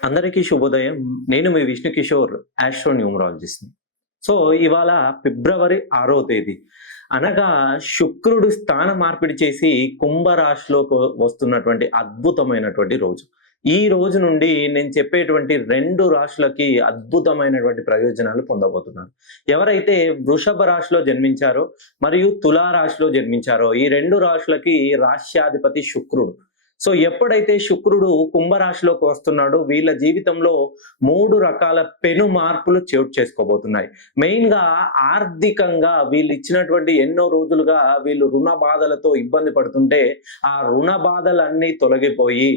అందరికీ శుభోదయం. నేను మీ విష్ణు కిషోర్, ఆస్ట్రో న్యూమరాలజిస్ట్‌ని. సో, ఇవాళ ఫిబ్రవరి 6వ తేదీ అనగా శుక్రుడు స్థాన మార్పిడి చేసి కుంభరాశిలోకి వస్తున్నటువంటి అద్భుతమైనటువంటి రోజు. ఈ రోజు నుండి నేను చెప్పేటువంటి 2 రాశులకి అద్భుతమైనటువంటి ప్రయోజనాలు పొందబోతున్నారు. ఎవరైతే వృషభ రాశిలో జన్మించారో మరియు తులా రాశిలో జన్మించారో ఈ 2 రాశులకి రాశ్యాధిపతి శుక్రుడు. సో ఎప్పుడైతే శుక్రుడు కుంభరాశిలోకి వస్తున్నాడో వీళ్ళ జీవితంలో 3 రకాల పెను మార్పులు చోటు చేసుకోబోతున్నాయి. మెయిన్‌గా ఆర్థికంగా వీళ్ళు ఇచ్చినటువంటి ఎన్నో రోజులుగా వీళ్ళు రుణ బాధలతో ఇబ్బంది పడుతుంటే, ఆ రుణ బాధలన్నీ తొలగిపోయి,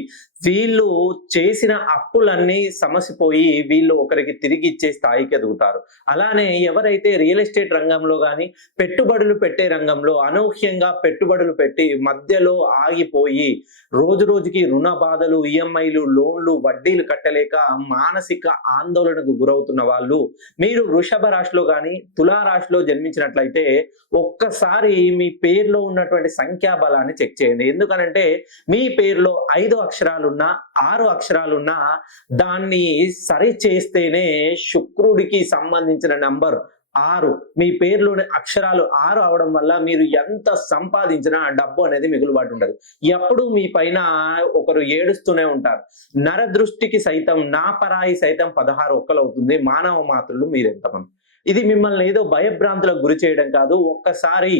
వీళ్ళు చేసిన అప్పులన్నీ సమసిపోయి వీళ్ళు ఒకరికి తిరిగి ఇచ్చే స్థాయికి ఎదుగుతారు. అలానే ఎవరైతే రియల్ ఎస్టేట్ రంగంలో గాని, పెట్టుబడులు పెట్టే రంగంలో అనూహ్యంగా పెట్టుబడులు పెట్టి మధ్యలో ఆగిపోయి రోజు రోజుకి రుణ బాధలు, ఈఎంఐలు, లోన్లు, వడ్డీలు కట్టలేక మానసిక ఆందోళనకు గురవుతున్న వాళ్ళు మీరు వృషభ రాశిలో గాని, తులా రాశిలో జన్మించినట్లయితే ఒక్కసారి మీ పేరులో ఉన్నటువంటి సంఖ్యా బలాన్ని చెక్ చేయండి. ఎందుకనంటే మీ పేరులో 5 అక్షరాలున్నా, 6 అక్షరాలున్నా దాన్ని సరి చేస్తేనే శుక్రుడికి సంబంధించిన నంబర్ 6 మీ పేరులోని అక్షరాలు 6 అవడం వల్ల మీరు ఎంత సంపాదించినా డబ్బు అనేది మిగులుబాటు ఉండదు. ఎప్పుడు మీ పైన ఒకరు ఏడుస్తూనే ఉంటారు. నరదృష్టికి సైతం నా పరాయి సైతం 16 ఒక్కలవుతుంది. మానవ మాతృలు మీరెంతమంది? ఇది మిమ్మల్ని ఏదో భయభ్రాంతులకు గురి చేయడం కాదు. ఒక్కసారి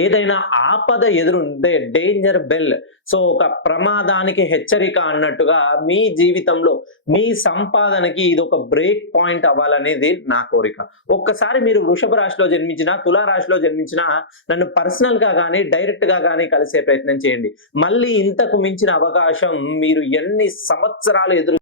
ఏదైనా ఆపద ఎదురుంటే డేంజర్ బెల్, సో ఒక ప్రమాదానికి హెచ్చరిక అన్నట్టుగా మీ జీవితంలో మీ సంపాదనకి ఇది ఒక బ్రేక్ పాయింట్ అవ్వాలనేది నా కోరిక. ఒక్కసారి మీరు వృషభ రాశిలో జన్మించినా, తులా రాశిలో జన్మించినా నన్ను పర్సనల్ గా కానీ డైరెక్ట్ గా కానీ కలిసే ప్రయత్నం చేయండి. మళ్ళీ ఇంతకు మించిన అవకాశం మీరు ఎన్ని సంవత్సరాలు ఎదురు